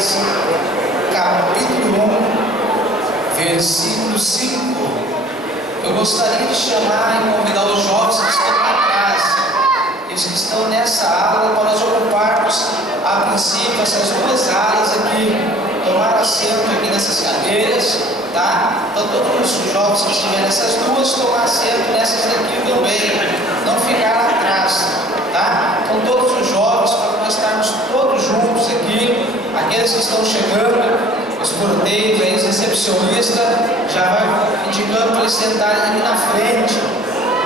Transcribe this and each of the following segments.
Jeremias, capítulo 1, versículo 5. Eu gostaria de chamar e convidar os jovens que estão na casa, eles que estão nessa aula, para nós ocuparmos a princípio essas duas alas aqui, tomar assento aqui nessas cadeiras, tá? Então todos os jovens que estiverem nessas duas, tomar assento nessas aqui também, não ficar atrás, tá? Então todos os jovens, para nós estarmos todos juntos aqui, aqueles que estão chegando, os porteiros, aí, os recepcionistas, já vai indicando para eles sentarem aqui na frente,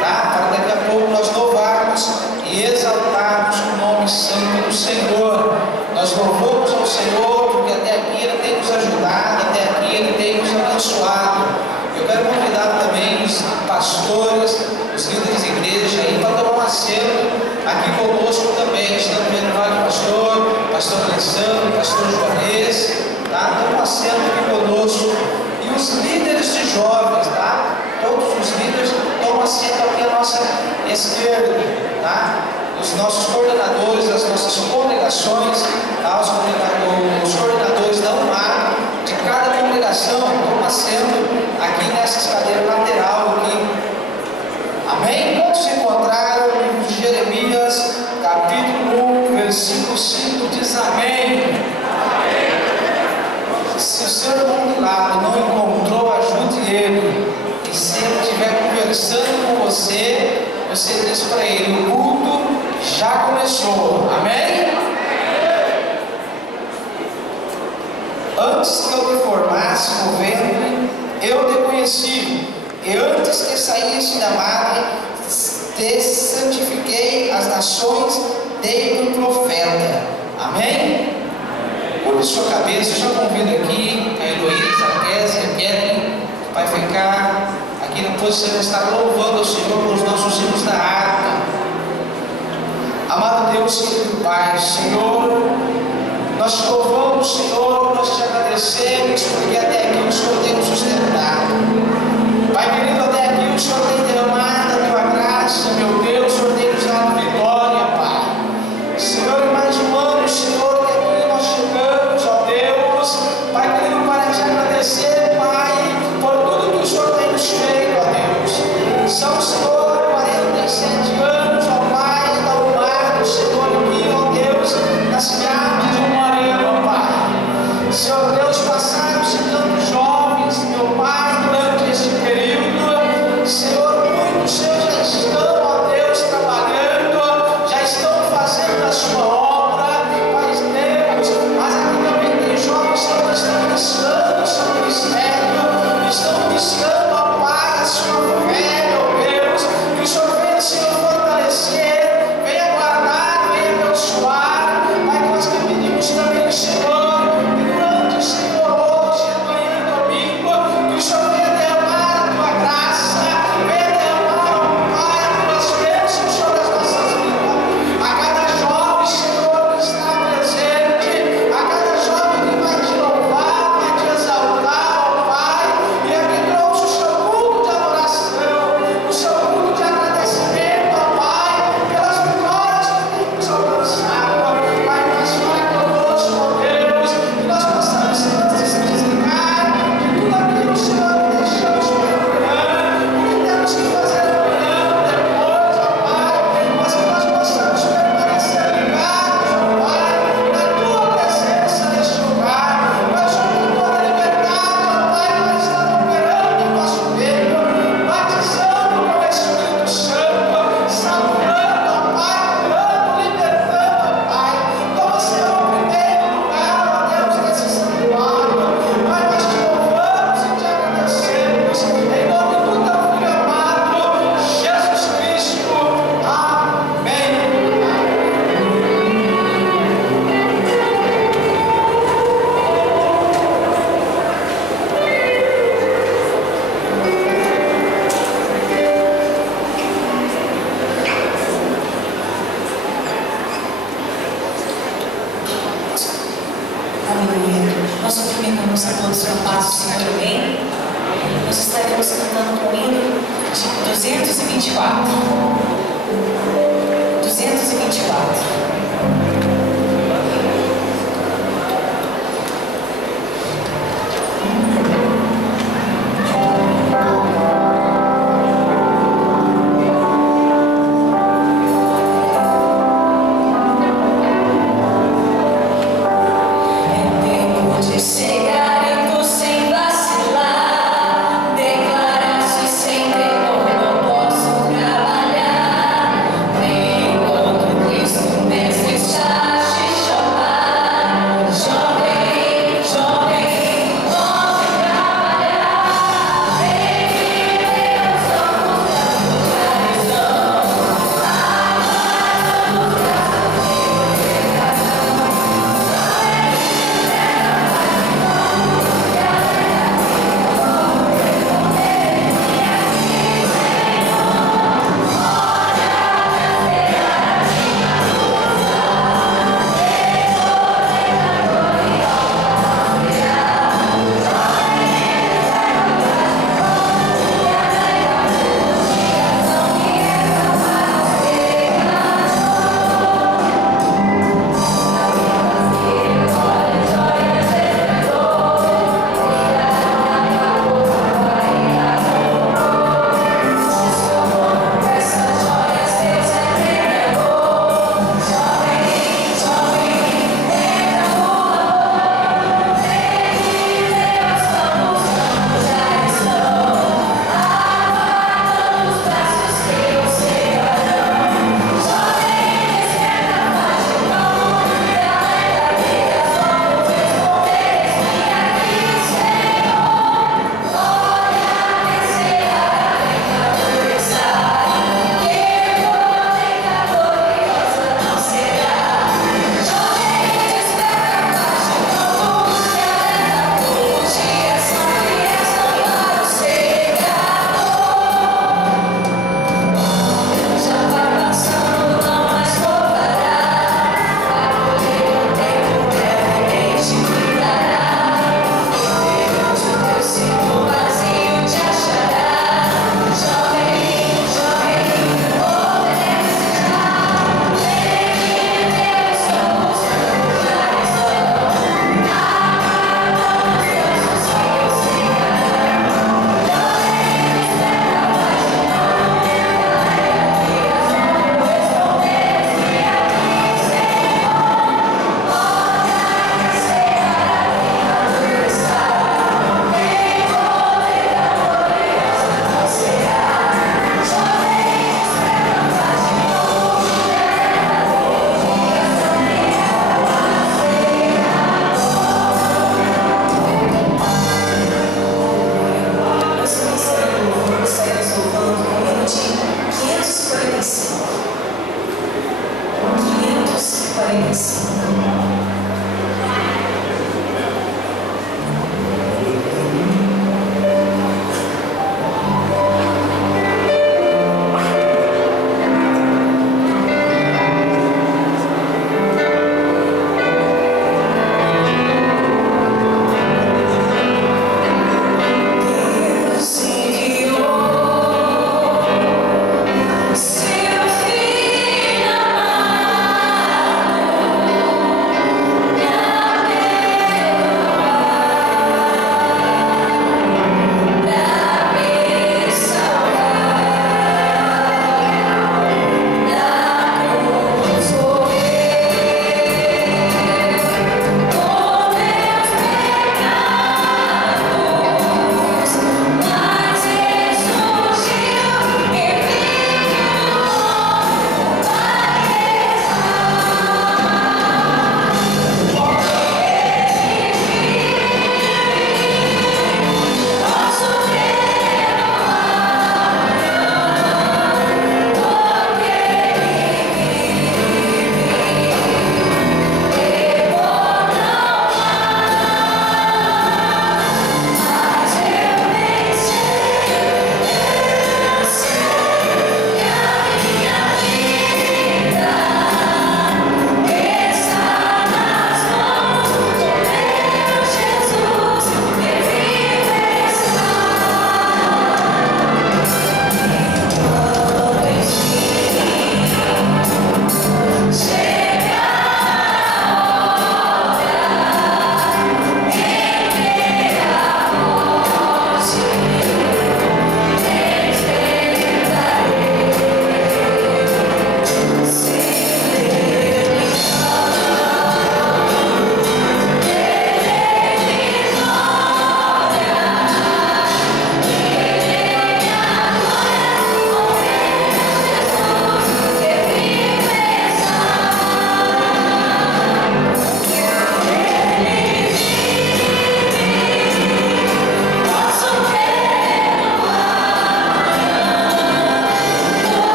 tá? Para daqui a pouco nós louvarmos e exaltarmos o nome santo do Senhor. Nós louvamos ao Senhor porque até aqui Ele tem nos ajudado, até aqui Ele tem nos abençoado. Eu quero convidar também os pastores, os líderes de igreja aí para tomar um assento aqui conosco também. Estamos vendo o pastor Alessandro, pastor Juarez, tá? Tomar um assento aqui conosco. E os líderes de jovens, tá? Todos os líderes tomam assento aqui à nossa esquerda, tá? Os nossos coordenadores das nossas congregações, tá? Os coordenadores da UMAR, de cada congregação, tomam assento aqui nessas cadeiras lateral aqui. Amém? Quando se encontraram no livro de Jeremias, capítulo 1, versículo 5, diz amém. Se o seu irmão do lado não encontrou, ajude ele. E se ele estiver conversando com você, você diz para ele: o culto já começou. Amém? Antes que eu te formasse no ventre, eu te conheci. E antes que saísse da madre, te santifiquei as nações, dei-te profeta. Amém? Curva sua cabeça, eu já convido aqui a Heloísa, a Kézia, a Kelly, vai ficar aqui na posição de estar louvando ao Senhor com os nossos hinos da harpa. Amado Deus, querido Pai, Senhor, nós te louvamos, Senhor, nós te agradecemos, porque até aqui o Senhor tem nos sustentado. Pai querido, até aqui o Senhor tem derramado a tua graça, meu Deus, o Senhor tem nos dado vitória, Pai. Senhor, mais um ano, Senhor, Pai querido, para te agradecer, Pai, por tudo que o Senhor tem nos feito, ó Deus. São, Senhor, 47 anos, ó Pai, da UMAR do Senhor aqui, ó Deus, na cidade de Umarema, Pai. Senhor Deus, passaram-se tantos jovens, meu Pai, durante esse período. Senhor, muitos Senhor já estão, ó Deus, trabalhando, já estão fazendo a sua obra, Pai Deus, mas aqui também tem jovens que estão iniciando o seu ministério, estão iniciando, ó Pai, a sua fé, meu Deus, que o Senhor venha, Senhor, fortalecer, venha guardar, venha abençoar. Pai, nós te pedimos também, Senhor, que durante, Senhor, hoje, amanhã e domingo, que o Senhor venha derramar a tua graça, venha derramar, ó Pai, as tuas bênçãos sobre as nossas vidas. A cada jovem, Senhor, que está presente, a cada jovem que vai te louvar, vai te exaltar, ó Pai, e aqui trouxe o seu culto de adoração, o seu culto de agradecimento, ó Pai, pelas vitórias que temos alcançado. Pai, nós vai conosco, ó Deus, que nós possamos se desligar de tudo aquilo, Senhor, que deixamos procurando, o que temos que fazer amanhã, depois, ó Pai, mas que nós possamos permanecer ligados, ó Pai, na tua presença neste lugar. Nós com toda a liberdade, ó Pai, nós estamos operando em nosso meio, batizando com o Espírito Santo, salvando, ó Pai, curando, libertando, ó Pai. Toma, Senhor, o primeiro lugar, ó Deus, nesse santuário. Pai, nós te louvamos e te agradecemos, em nome do teu Filho amado, Jesus Cristo. Amém. Aleluia. Nós cumprimentamos a todos com a paz do Senhor, amém? Nós estaremos cantando com o hino de 224. 224.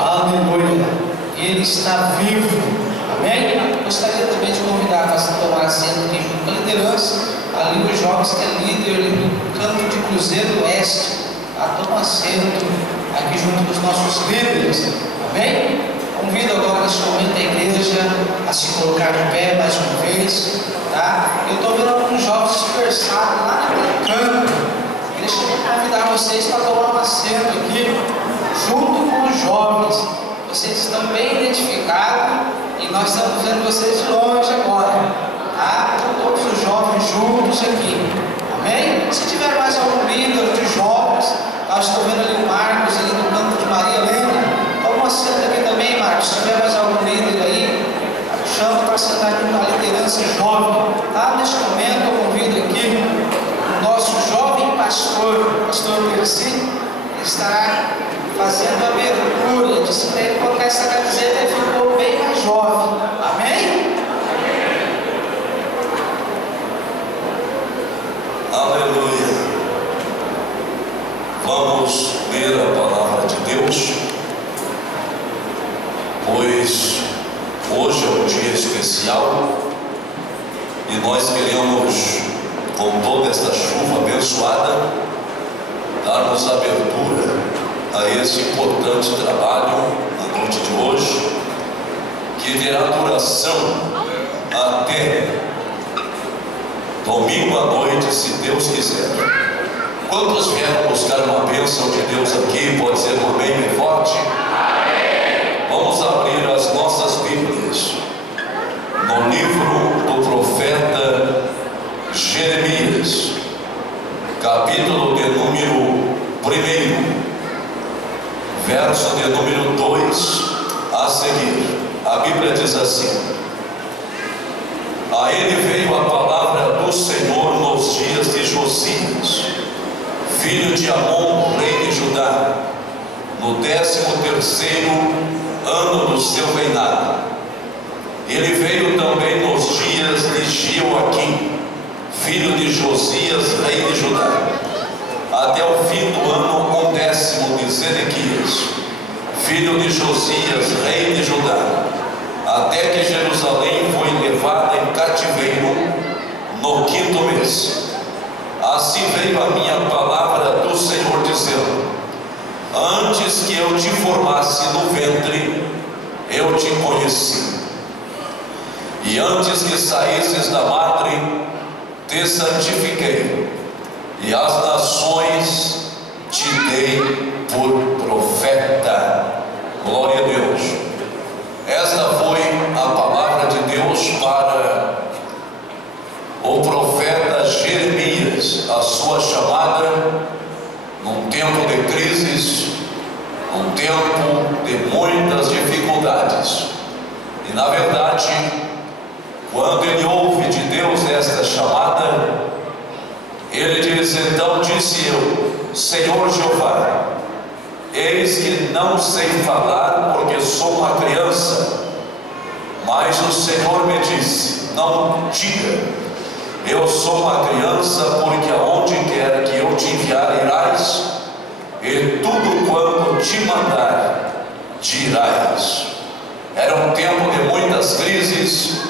Aleluia. Ele está vivo. Amém? Gostaria também de convidar a tomar assento aqui junto com a liderança. Ali os jovens que é líder ali do canto de Cruzeiro Oeste. Toma assento aqui junto com os nossos líderes. Amém? Convido agora neste momento a igreja a se colocar de pé mais uma vez. Tá? Eu estou vendo alguns jovens dispersados lá naquele canto. Deixa eu convidar vocês para tomar um assento aqui, junto com os jovens. Vocês estão bem identificados e nós estamos vendo vocês de longe agora. Tá? Todos os jovens juntos aqui. Amém? Se tiver mais algum líder de jovens, nós estamos vendo ali o Marcos, ali no canto de Maria Helena. Toma um assento aqui também, Marcos. Se tiver mais algum líder aí, chama para sentar aqui na liderança jovem. Tá? Neste momento eu convido aqui o nosso jovem pastor Percy, ele estará fazendo a abertura. Eu disse para ele colocar essa camiseta e ficou bem mais jovem. Amém? Aleluia. Vamos ler a palavra de Deus, pois hoje é um dia especial e nós queremos, com toda esta chuva abençoada, darmos abertura a esse importante trabalho na noite de hoje, que terá duração até domingo à noite, se Deus quiser. Quantos vieram buscar uma bênção de Deus aqui? Pode ser um amém bem forte? Vamos abrir as nossas Bíblias no livro do profeta Jeremias, capítulo de número 1, verso de número 2 a seguir. A Bíblia diz assim: a ele veio a palavra do Senhor nos dias de Josias, filho de Amon, rei de Judá, no 13º ano do seu reinado. Ele veio também nos dias de Jeoaquim, filho de Josias, rei de Judá, até o fim do ano 10º de Zedequias, filho de Josias, rei de Judá, até que Jerusalém foi levada em cativeiro no 5º mês. Assim veio a minha palavra do Senhor, dizendo: antes que eu te formasse no ventre, eu te conheci, e antes que saísses da madre, te santifiquei, e as nações te dei por profeta. Glória a Deus. Esta foi a palavra de Deus para o profeta Jeremias, a sua chamada num tempo de crises, num tempo de muitas dificuldades. E na verdade, quando ele ouve de Deus esta chamada, ele diz: então disse eu, Senhor Jeová, eis que não sei falar, porque sou uma criança. Mas o Senhor me disse: não diga, eu sou uma criança, porque aonde quer que eu te enviar irás, e tudo quanto te mandar dirás. Era um tempo de muitas crises,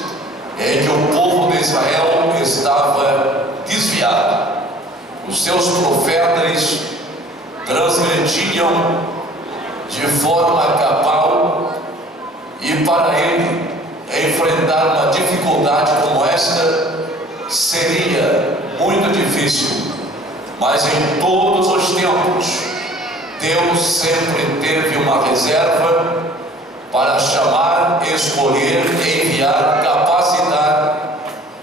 em que o povo de Israel estava desviado. Os seus profetas transgrediam de forma cabal, e para ele enfrentar uma dificuldade como esta seria muito difícil. Mas em todos os tempos, Deus sempre teve uma reserva para chamar, escolher, enviar, capacitar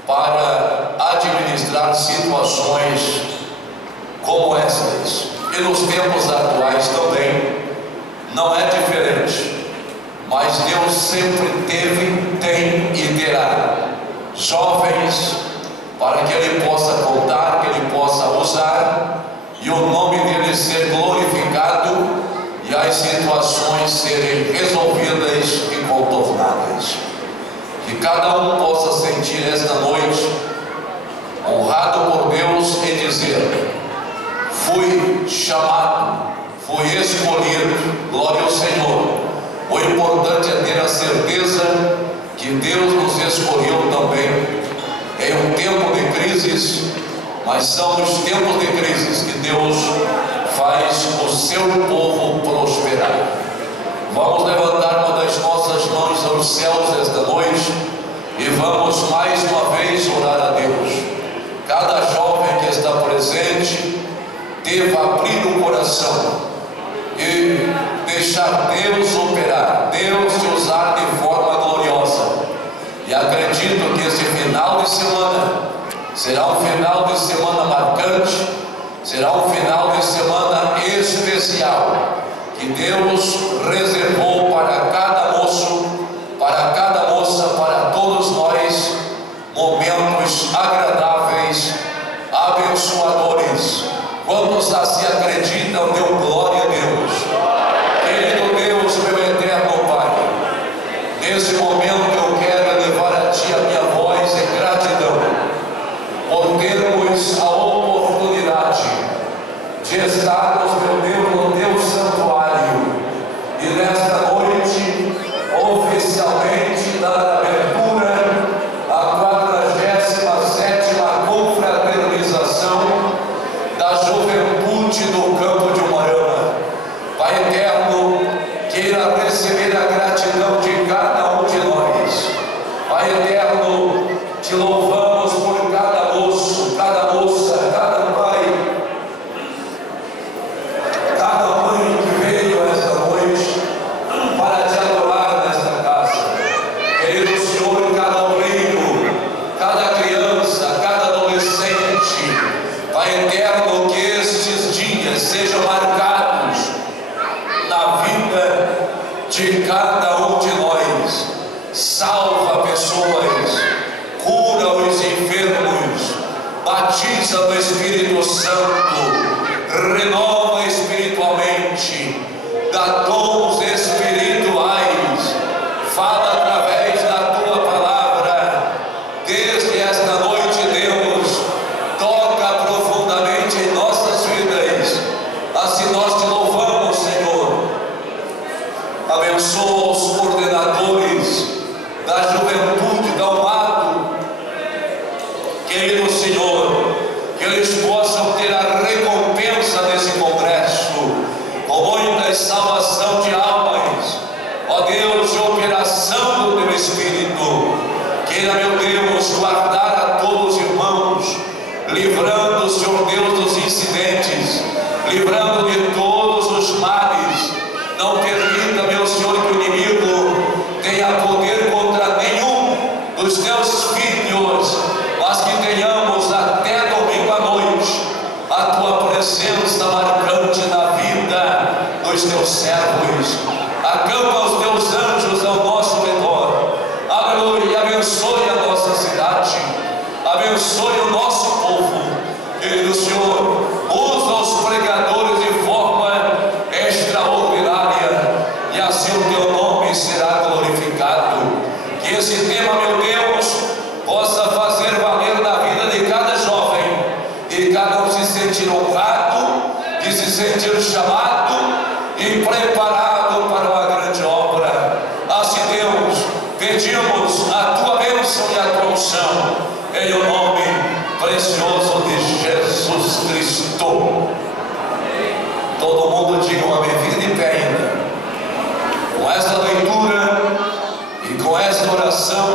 para administrar situações como estas. E nos tempos atuais também não é diferente. Mas Deus sempre teve, tem e terá jovens para que Ele possa contar, que Ele possa usar, e o nome dEle ser glorificado, e as situações serem resolvidas e contornadas. Que cada um possa sentir esta noite honrado por Deus e dizer: fui chamado, fui escolhido, glória ao Senhor, importante é ter a certeza que Deus nos escolheu também em um tempo de crises, mas são os tempos de crises que Deus faz o seu povo prosperar. Vamos levantar uma das nossas mãos aos céus esta noite e vamos mais uma vez orar a Deus. Cada jovem que está presente deva abrir o coração e deixar Deus operar, Deus te usar de forma gloriosa. E acredito que esse final de semana será um final de semana marcante, será um final de semana especial, que Deus reservou para cada moço, para cada moça, para todos nós, momentos agradáveis, abençoadores. Quantos assim acreditam, deu glória a Deus. Querido Deus, meu eterno Pai, nesse momento eu quero elevar a Ti a minha voz em gratidão, por termos a oportunidade de estarmos, meu Deus, no Teu santuário, e nesta noite, oficialmente, dar abertura à 47ª confraternização da juventude do campo de Umuarama. Pai eterno, queira receber a gratidão de cada um de nós. Pai eterno, te louvamos por cada moço, cada moça, cada pai, cada mãe que veio esta noite para te adorar nesta casa. Querido Senhor, cada obreiro, cada criança, cada adolescente, Pai eterno, que estes dias sejam marcados na vida de cada um de nós. Salva pessoas, cura os enfermos, batiza no Espírito Santo, renova espiritualmente, dá dons espirituais, fala através da Tua palavra. Desde esta noite, Deus, toca profundamente em nossas vidas. Assim nós te louvamos, Senhor. Abençoa os coordenadores da juventude, da UMADO, querido Senhor, que eles possam ter a recompensa desse congresso, com muita salvação de almas, ó Deus, de operação do Teu Espírito. Queira, meu Deus, guardar a todos os irmãos, livrando, Senhor Deus, dos incidentes, livrando de todos os males. Não permita, meu Senhor, que o inimigo tenha poder contra nenhum dos Teus filhos, mas que tenhamos até domingo à noite a Tua presença marcante na vida dos Teus servos. Acampa os Teus anjos ao nosso redor. Aleluia. E abençoe a nossa cidade, abençoe o nosso povo. Querido Senhor, usa os pregadores de forma extraordinária, e assim o Teu nome será glorificado. Que esse tema, meu Deus, possa fazer valer na vida de cada jovem, e cada um se sentir honrado, e se sentir chamado e preparado para uma grande obra. Assim, Deus, pedimos a Tua bênção e a Tua unção, em o nome precioso de Jesus Cristo. Todo mundo diga um amém. Fique de pé ainda. Com esta leitura e com esta oração,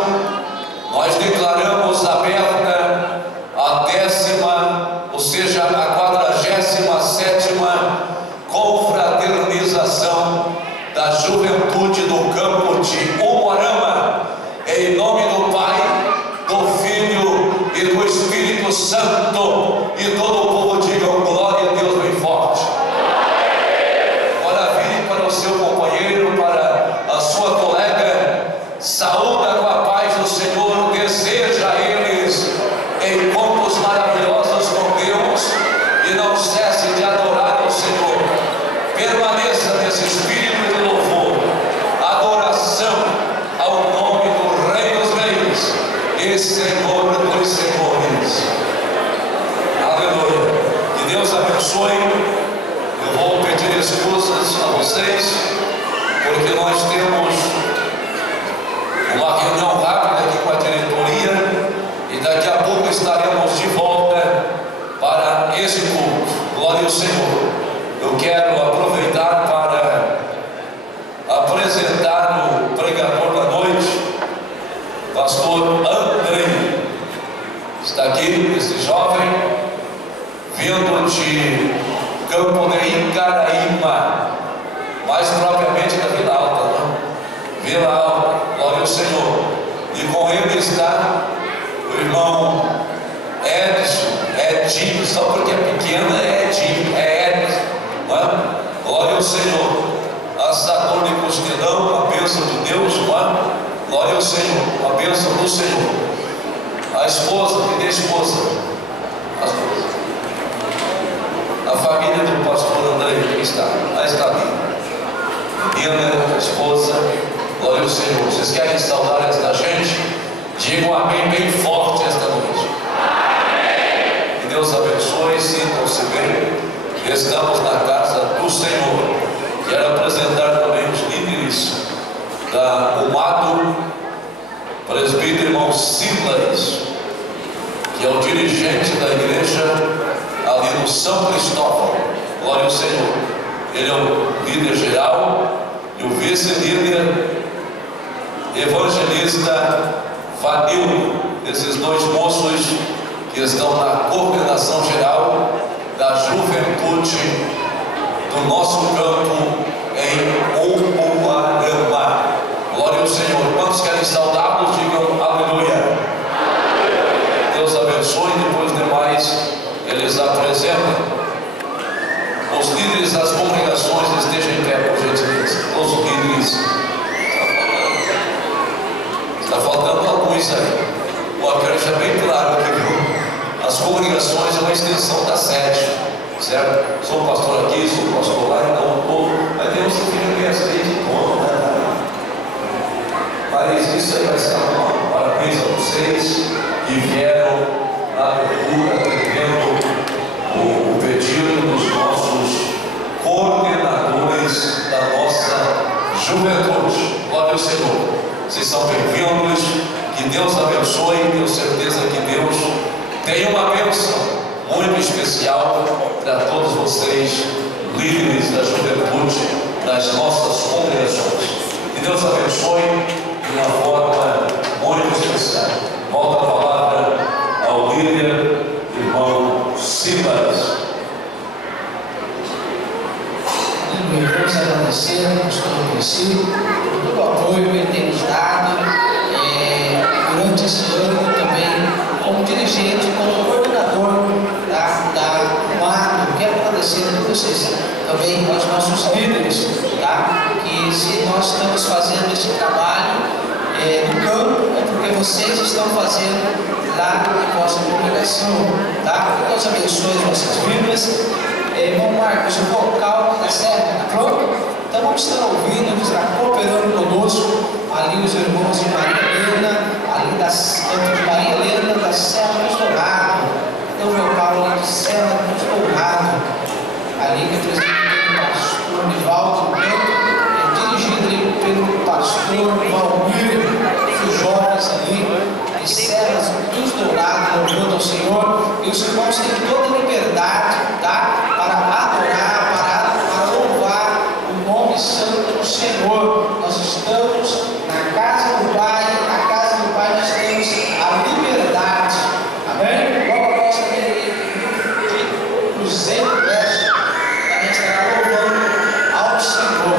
nós declaramos aberta a 10ª, ou seja, a 47ª confraternização da juventude do campo de Umuarama, em nome do Pai, do Filho e do Espírito Santo. E todo o povo diga glória a Deus bem forte. Agora vire para o seu companheiro, para a sua colega, saúda com a paz do Senhor, deseja a eles encontros maravilhosos com Deus, e não cesse de adorar ao Senhor. Permaneça nesse espírito de louvor, adoração ao nome do Rei dos Reis e Senhor dos Senhores. Aleluia. Que Deus abençoe. Eu vou pedir excusas a vocês, porque nós temos uma reunião rápida aqui com a diretoria e daqui a pouco estaremos de volta para esse culto. Glória ao Senhor. Eu quero aproveitar para apresentar o pregador da noite, pastor Andrei. Está aqui esse jovem, vindo de Campo de Icaraíma, mais propriamente da Vila Alta, não? Vila Alta, glória ao Senhor. E com ele está o irmão Edinho, só porque é pequena é Edinho, é Edson, não é? Glória ao Senhor. Assador de costelão, a bênção de Deus, não é? Glória ao Senhor, a bênção do Senhor. A esposa, que esposa? A família do pastor André, aqui está, lá está ali. Menina, esposa, glória ao Senhor. Vocês querem saudar esta gente? Digam amém bem forte esta noite. Amém. Que Deus abençoe, sintam-se bem. Estamos na casa do Senhor. Quero apresentar também os líderes da UMADO, presbítero irmão Silas, que é o dirigente da igreja ali no São Cristóvão. Glória ao Senhor. Ele é o líder geral e o vice-líder evangelista Vanildo. Esses dois moços que estão na coordenação geral da juventude do nosso campo em Umuarama. Glória ao Senhor. Quantos querem saudá-los? Digam aleluia. Deus abençoe. Depois demais eles apresentam. Os líderes das congregações estejam em pé, por gentileza. Os líderes. Está faltando uma luz aí. Eu quero deixar bem claro aqui, viu? As congregações é uma extensão da sede, certo? Sou pastor aqui, sou pastor lá, então todo. Aí tem uns que ficam bem assim de conta, né? Mas isso aí vai ser uma parabéns a vocês que vieram na abertura, atendendo o pedido dos nossos coordenadores da nossa juventude. Glória ao Senhor. Vocês são bem-vindos. Que Deus abençoe. Tenho certeza que Deus tem uma bênção muito especial para todos vocês, líderes da juventude das nossas congregações. Que Deus abençoe de uma forma muito especial. Volto a palavra ao líder, irmão Silas. Vamos agradecer ao pastor Crescido por todo o apoio que ele tem nos dado durante esse ano, também como dirigente, como coordenador da UMADO. Quero agradecer a vocês, também aos nossos líderes, tá? Que se nós estamos fazendo esse trabalho no campo, é porque vocês estão fazendo lá na nossa congregação, tá? Que Deus abençoe as nossas vidas. Irmão Marcos, o vocal da serra está pronto? Então vamos estar ouvindo, estar cooperando conosco, ali os irmãos de Maria Helena, ali tanto de Maria Helena, da Serra dos Dourados, então o vocal ali de Serra dos Dourados, ali que é presidente do pastor Nivaldo Bento, dirigido ali pelo pastor Valmir, os jovens ali de Serra dos Dourados, louvando ao Senhor, e os irmãos têm toda a liberdade, tá? Para adorar, para louvar o nome santo do Senhor. Nós estamos na casa do Pai, na casa do Pai nós temos a liberdade, amém? Logo nós também de Cruzeiro Leste, a gente estará louvando ao Senhor.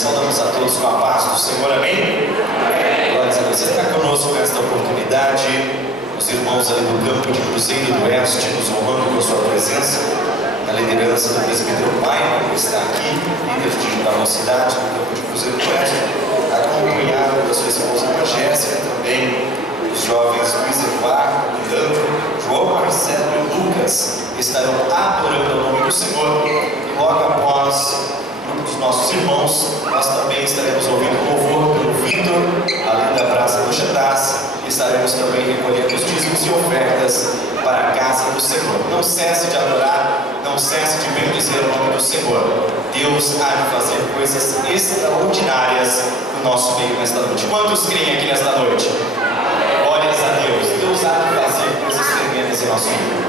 Saudamos a todos com a paz do Senhor, amém? Glórias a Deus. Você está conosco nesta oportunidade, os irmãos ali do campo de Cruzeiro do Oeste, nos honrando com a sua presença, na liderança do presbítero Maicon, que está aqui, líder da mocidade no campo de Cruzeiro do Oeste, acompanhado da sua esposa Jéssica também, os jovens Luiz Eduardo, Leandro, João Marcelo e Lucas estarão adorando o nome do Senhor. E logo após dos nossos irmãos, nós também estaremos ouvindo louvor pelo Vitor, além da Praça do Xandás, e estaremos também recolhendo os dízimos e ofertas para a casa do Senhor. Não cesse de adorar, não cesse de bendizer o nome do Senhor. Deus há de fazer coisas extraordinárias no nosso meio nesta noite. Quantos creem aqui nesta noite? Glórias a Deus. Deus há de fazer coisas tremendas em nosso meio.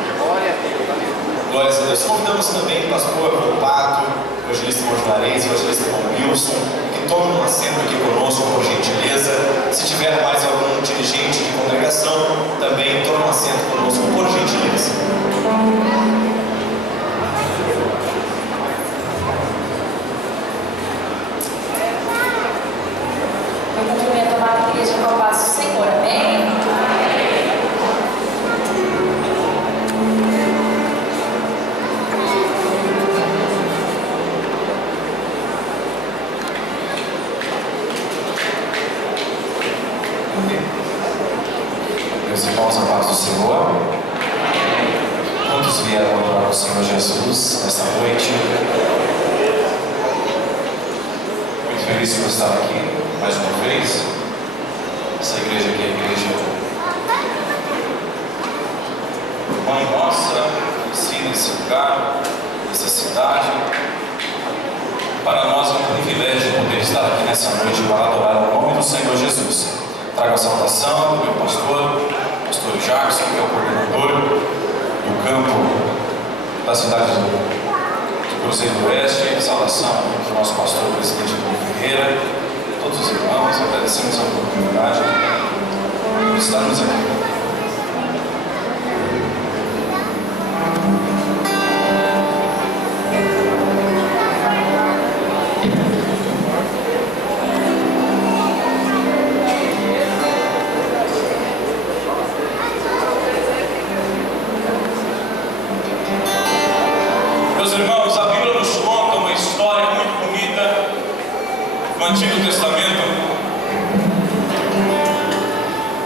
Glórias a Deus. Convidamos também o pastor Pato, o evangelista Monjuarez, o evangelista Wilson, que tomem um assento aqui conosco, por gentileza. Se tiver mais algum dirigente de congregação, também tome um assento conosco, por gentileza. Eu cumprimento a amada igreja com a paz do Senhor, amém? Meus irmãos, a paz do Senhor. Quantos vieram adorar o Senhor Jesus nesta noite? Muito feliz por estar aqui mais uma vez. Essa igreja aqui é a igreja Mãe Nossa, ensina nesse lugar, nessa cidade. Para nós é um privilégio poder estar aqui nessa noite para adorar o nome do Senhor Jesus. Trago a saudação do meu pastor Jackson, que é o coordenador do campo da cidade de Cruzeiro do Oeste. Saudação do nosso pastor, presidente Bruno Ferreira, todos os irmãos. Agradecemos a oportunidade de estarmos aqui. Meus irmãos, a Bíblia nos conta uma história muito bonita no Antigo Testamento.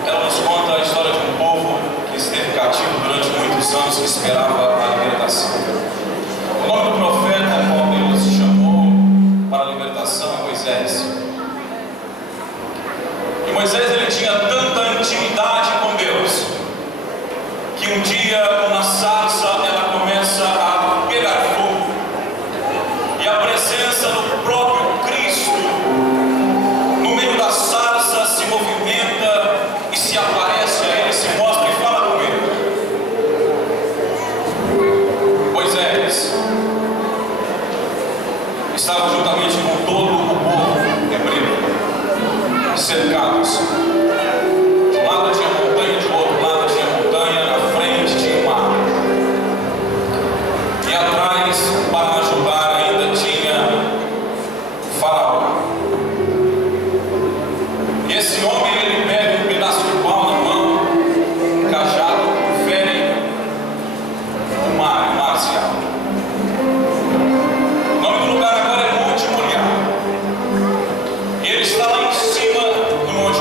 Ela nos conta a história de um povo que esteve cativo durante muitos anos, que esperava a libertação. O nome do profeta qual Deus chamou para a libertação é Moisés. E Moisés, ele tinha tanta intimidade com Deus que um dia uma sarça ela começa a pegar fogo, e a presença do próprio Cristo no meio da sarça se movimenta e se aparece a ele, se mostra e fala com ele. Moisés estava juntamente com todo o povo hebreu, cercados. De um lado tinha montanha, de outro lado tinha montanha, na frente tinha o mar. E atrás, para ajudar, ainda tinha o faraó. E esse homem, ele pega um pedaço de pau na mão, um cajado, fere o mar se abre. O nome do lugar agora é Monte Moriá. E ele está lá em cima do Monte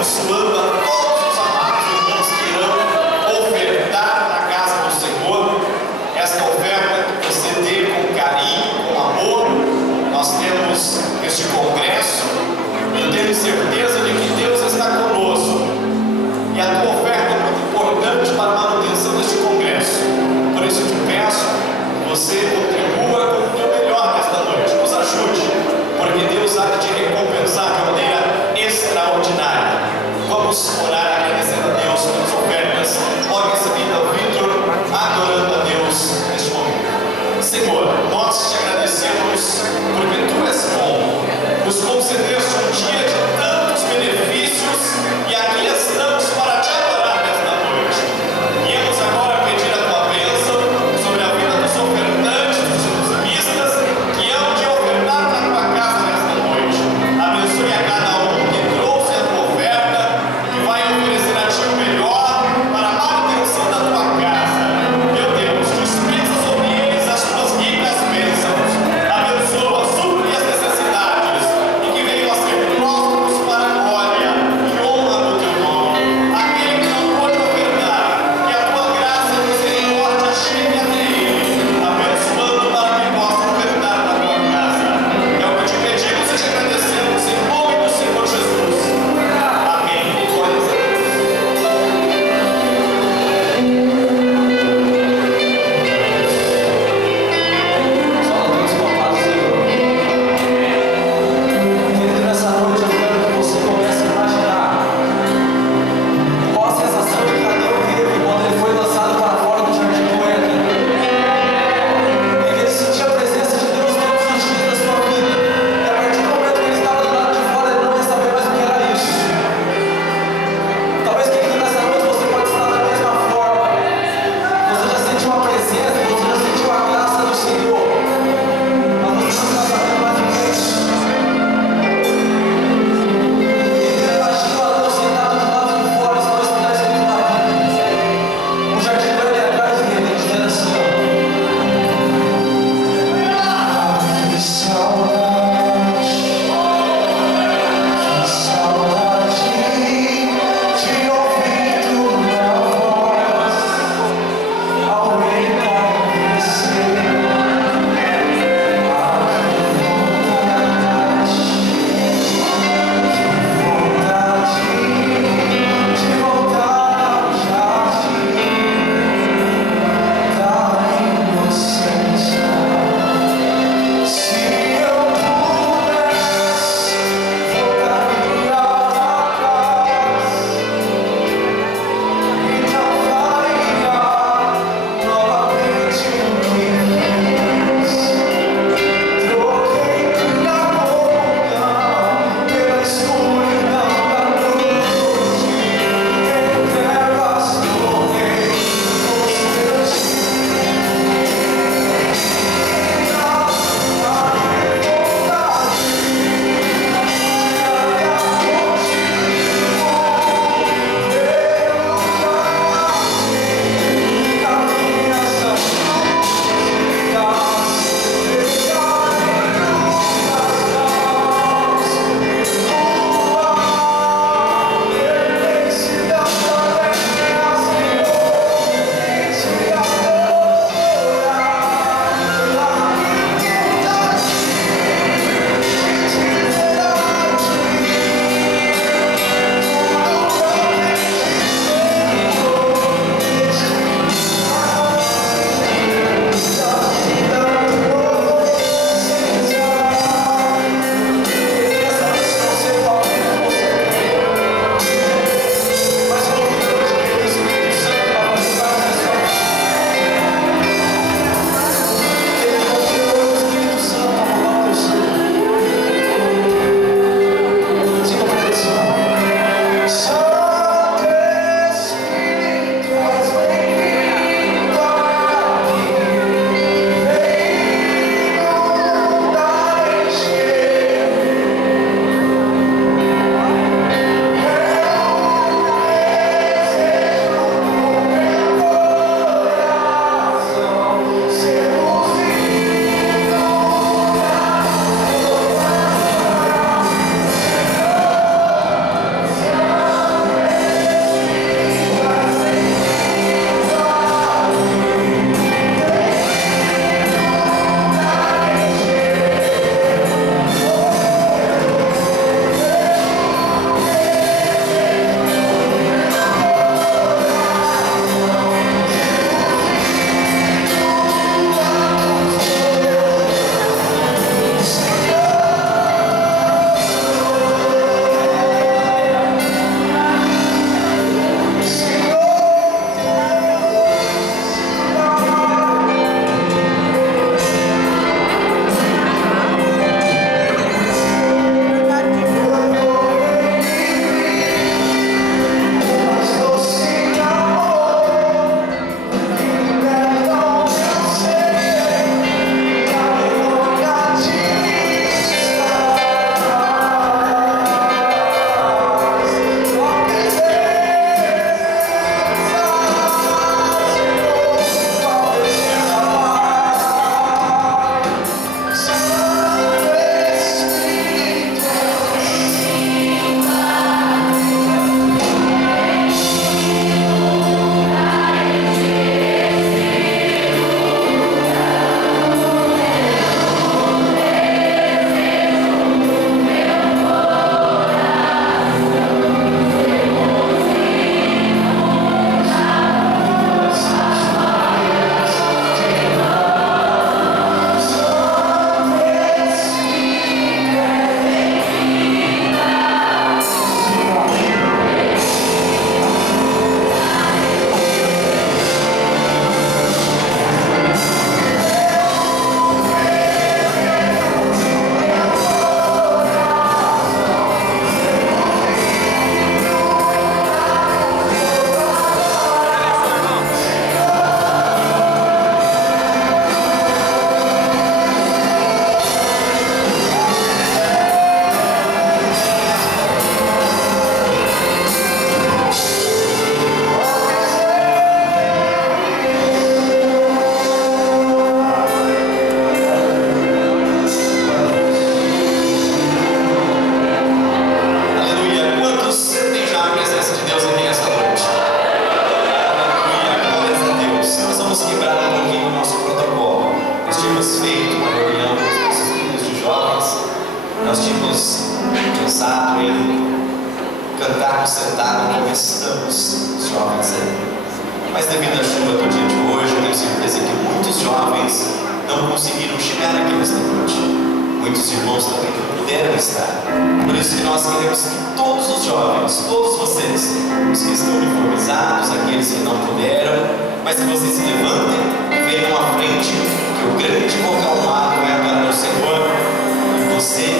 abençoando a todos os amados irmãos que irão ofertar na casa do Senhor. Esta oferta que você dê com carinho, com amor. Nós temos este congresso e eu tenho certeza de que Deus está conosco. E a tua oferta é muito importante para a manutenção deste congresso. Por isso eu te peço que você contribua com o teu melhor nesta noite. Nos ajude, porque Deus há de te recompensar de maneira extraordinária. Vamos orar agradecendo a Deus pelas ofertas. Logo em seguida, o Vitor adorando a Deus neste momento. Senhor, nós te agradecemos porque tu és bom. Nos concedeste um dia de tantos benefícios e aqui estamos para te adorar nesta noite. Viemos agora pedir a tua bênção sobre a vida dos ofertantes, dos dizimistas que hão de ofertar na tua casa nesta noite. Abençoe a cada um que trouxe a tua oferta, que vai tínhamos pensado em cantarmos sentado como estamos, os jovens aí. Mas devido à chuva do dia de hoje, eu tenho certeza que muitos jovens não conseguiram chegar aqui nesta noite. Muitos irmãos também não puderam estar. Por isso que nós queremos que todos os jovens, todos vocês, os que estão uniformizados, aqueles que não puderam, mas que vocês se levantem e venham à frente, que o grande vocal magno vai adorar o Senhor. E você